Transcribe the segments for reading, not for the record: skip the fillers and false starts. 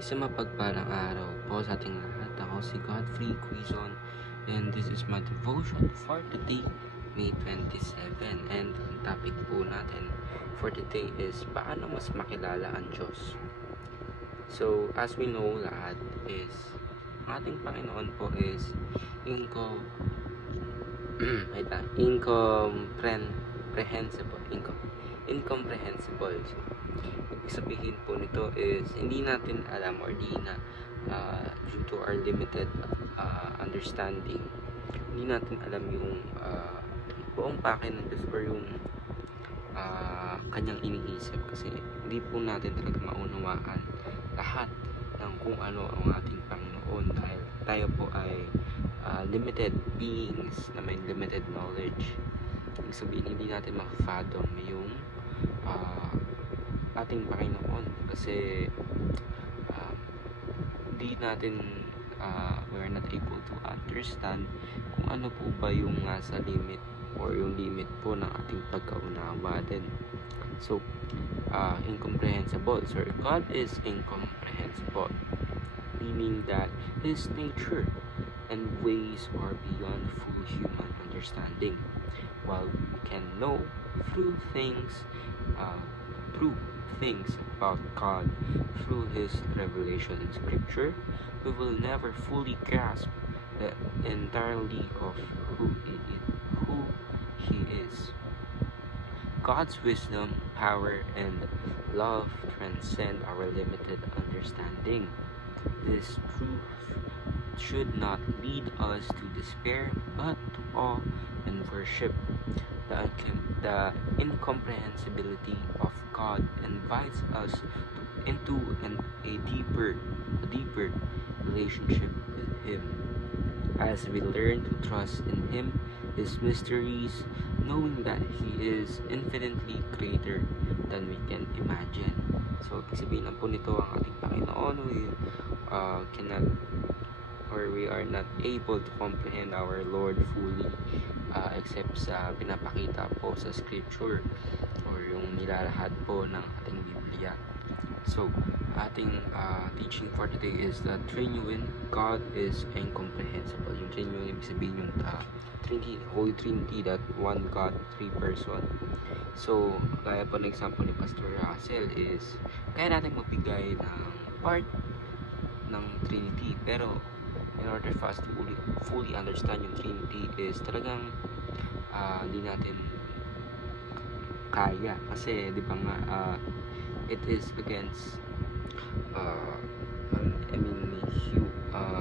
Isang mapagpalang araw po sa ating lahat. Ako si Godfrey Quizon and this is my devotion for today, May 27. And ang topic po natin for today is paano mas makilala ang Diyos. So, as we know lahat is ating Panginoon po is incomprehensible. So, ibig sabihin po nito is hindi natin alam or due to our limited understanding, hindi natin alam yung buong pake ng Diyos or yung kanyang iniisip, kasi hindi po natin talaga maunawaan lahat ng kung ano ang ating Panginoon dahil tayo po ay limited beings na may limited knowledge. Ibig sabihin hindi natin ma-fathom yung ating Panginoon kasi hindi natin we're not able to understand kung ano po ba yung nasa limit or yung limit po ng ating pagkaunawa din. So, incomprehensible. So, God is incomprehensible, meaning that His nature and ways are beyond full human understanding. While we can know through things about God through His revelation in Scripture, we will never fully grasp the entirety of who He is. God's wisdom, power, and love transcend our limited understanding. This truth should not lead us to despair, but to awe and worship. The incomprehensibility of God invites us into a deeper relationship with Him. As we learn to trust in Him, His mysteries, knowing that He is infinitely greater than we can imagine. So, sabihin lang po nito ang ating Panginoon, we are not able to comprehend our Lord fully except sa pinapakita po sa Scripture or yung nilalahad po ng ating Biblia. So, ating teaching for today is that genuine God is incomprehensible. Yung genuine, ibig sabihin yung Trinity, Holy Trinity, that one God, three person. So, kaya po ng example ni Pastor Russell is kaya natin magbigay ng part ng Trinity, pero in order for us to fully understand yung Trinity is talagang hindi natin kaya kasi di ba nga it is against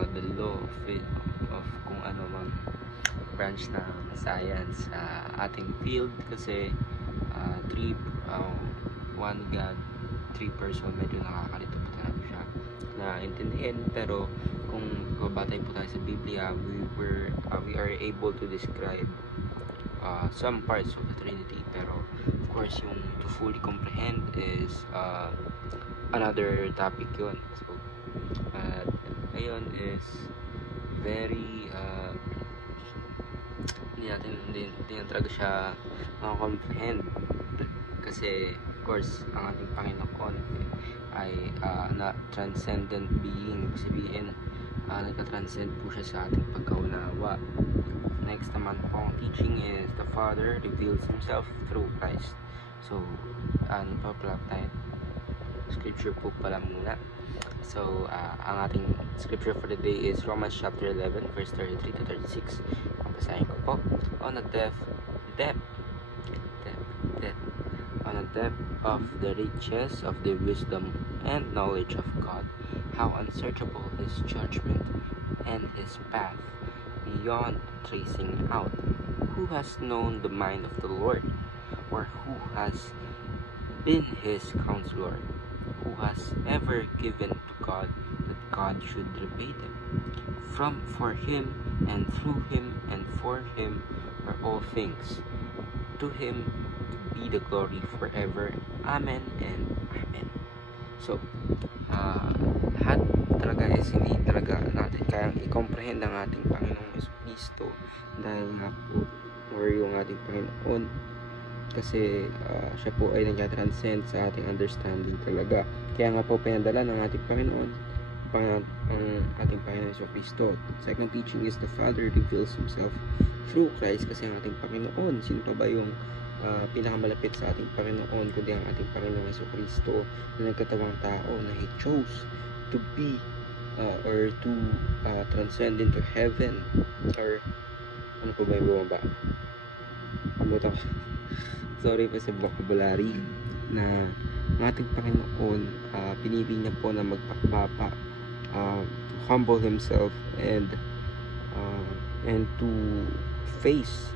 the law of kung ano mang branch na science ating field, kasi one God, three person, medyo nakakalito po talaga siya na intindihin. Pero kung babatay po tayo sa Biblia, we are able to describe some parts of the Trinity, pero of course yung to fully comprehend is another topic yun. So ayun is very hindi natin talaga siya comprehend kasi of course ang ating Panginoon ay na transcendent being. Ibig sabihin nagka-transcend po siya sa ating pagkaunawa. Next naman po ang teaching is the Father reveals Himself through Christ. So pa pala tayo, scripture po pala muna. So ang ating scripture for the day is Romans chapter 11 verse 33 to 36. Ang basahin ko po. On the depth of the riches of the wisdom and knowledge of God, how unsearchable His judgment and His path beyond tracing out. Who has known the mind of the Lord, or who has been His counselor? Who has ever given to God that God should repay them? For Him and through Him and for Him are all things. To Him be the glory forever. Amen and Amen. So, lahat talaga is hindi talaga natin kayang i-comprehend ang ating Panginoong Kristo dahil nga po yung ating Panginoon kasi siya po ay nag-transcend sa ating understanding talaga. Kaya nga po pinadala ng ating Panginoon ang ating Panginoon Jesucristo. Second teaching is the Father reveals Himself through Christ, kasi ang ating Panginoon, sino pa ba yung pinakamalapit sa ating Panginoon kundi ang ating Panginoon Jesucristo na nagkatawang tao, na He chose to be or to transcend into heaven, or ano po ba yung bumaba? Sorry po sa vocabulary. Na ang ating Panginoon, pinili niya po na magpakbapa, humble Himself, and to face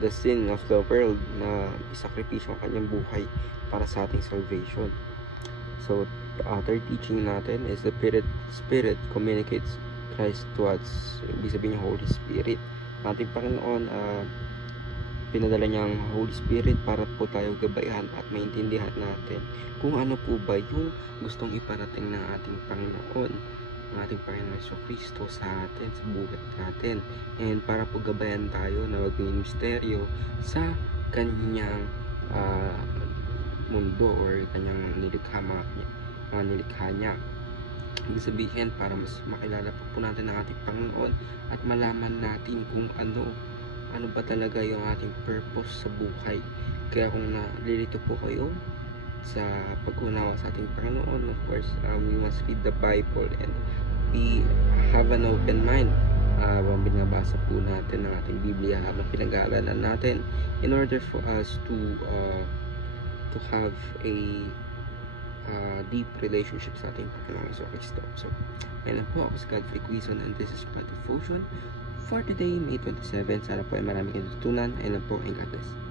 the sin of the world, na isakripisyo ang kanyang buhay para sa ating salvation. So, third teaching natin is the Spirit communicates Christ to us. Ibig sabihin yung Holy Spirit. Ating Panginoon, pinadala niya ang Holy Spirit para po tayo gabayan at maintindihan natin kung ano po ba yung gustong iparating ng ating Panginoon, ang ating Panginoon Jesucristo sa atin, sa buhay natin, and para po gabayan tayo na maging misteryo sa kanyang mundo or kanyang mga nilikha niya. Ibig sabihin, para mas makilala po natin ang ating Panginoon at malaman natin kung ano ba talaga yung ating purpose sa buhay. Kaya kung nalilito po kayo sa pag-unawa sa ating Panginoon, of course, we must read the Bible and we have an open mind habang binabasa po natin ang ating Biblia, habang pinag-aaralan natin, in order for us to have a deep relationship sa ating Panginoon Jesucristo. So, ayun lang po, ako si Godfrey Quizon, and this is my devotion for today, May 27. Sana po ay marami kayong tutunan. Ayun lang po, and God bless.